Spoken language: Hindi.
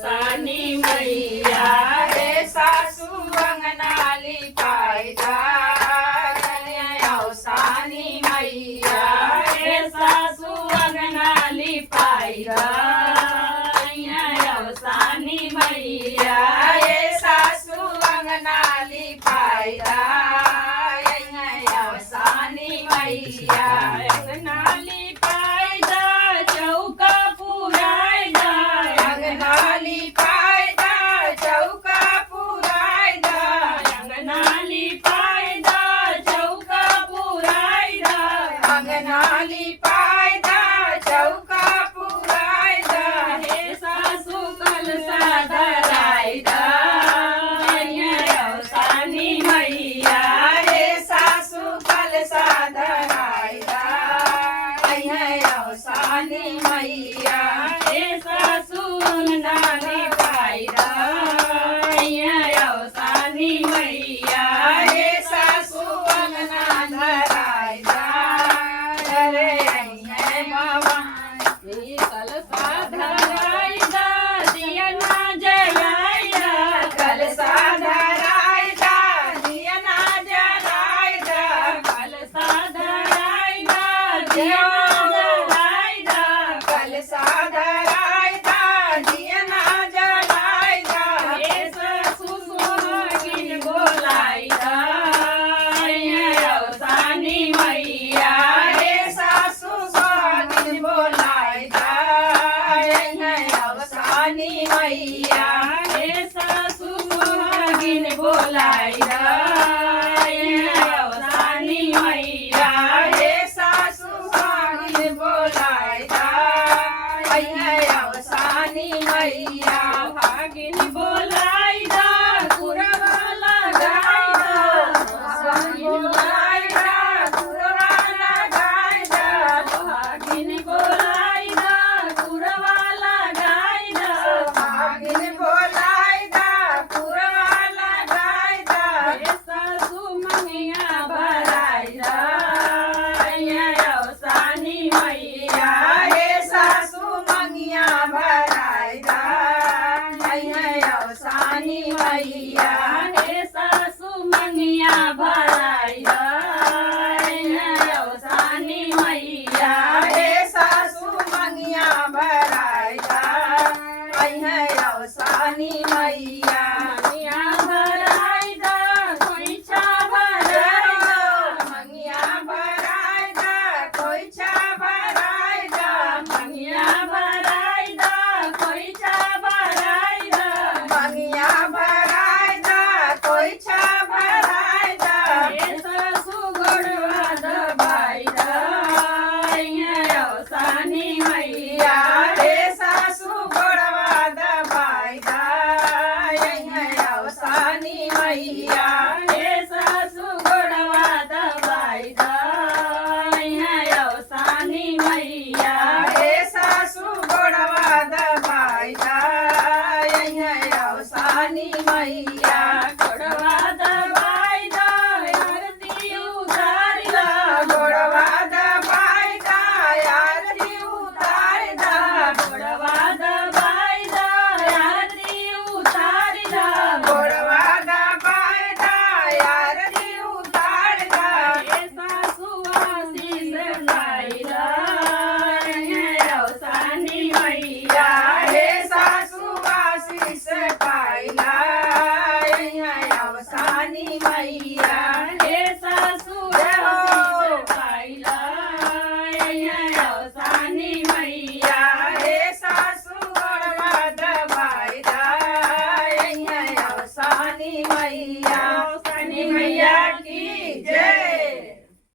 सानी मैया रे सासू अंगनाली पायदा सानी मैया रे सासू अंगनाली पायदा सानी मैया रे सासू अंगनाली पायदा सानी मैया अंगनाली पायदा चौका पुरायदा अंगनाली पायदा चौका पुरायदा अंगनाली पायदा चौका पुरायदा अंगनाली पायदा चौका पुरायदा हे सासू कलसा धरायदा सानी मैया हे सासू कलसा धरायदा सानी मैया हे सासू अंगनाली पायदा सानी मैया हे सासू अंगना धरायदा रे मामा कलसा धरायदा दिया ना जलायदा कलसा धरायदा दिया ना जलायदा कलसा धरायदा दिया कलसा धरायदा दिया ना जलायदा हे सासू सुहागिन बोलायदा सानी मैया हे सासू सुहागिन बोलायदा सानी मैया हे सासू सुहागिन बोलायदा सानी मैया हे सासू सुहागिन बोलायदा सानी मैया भागिन बोल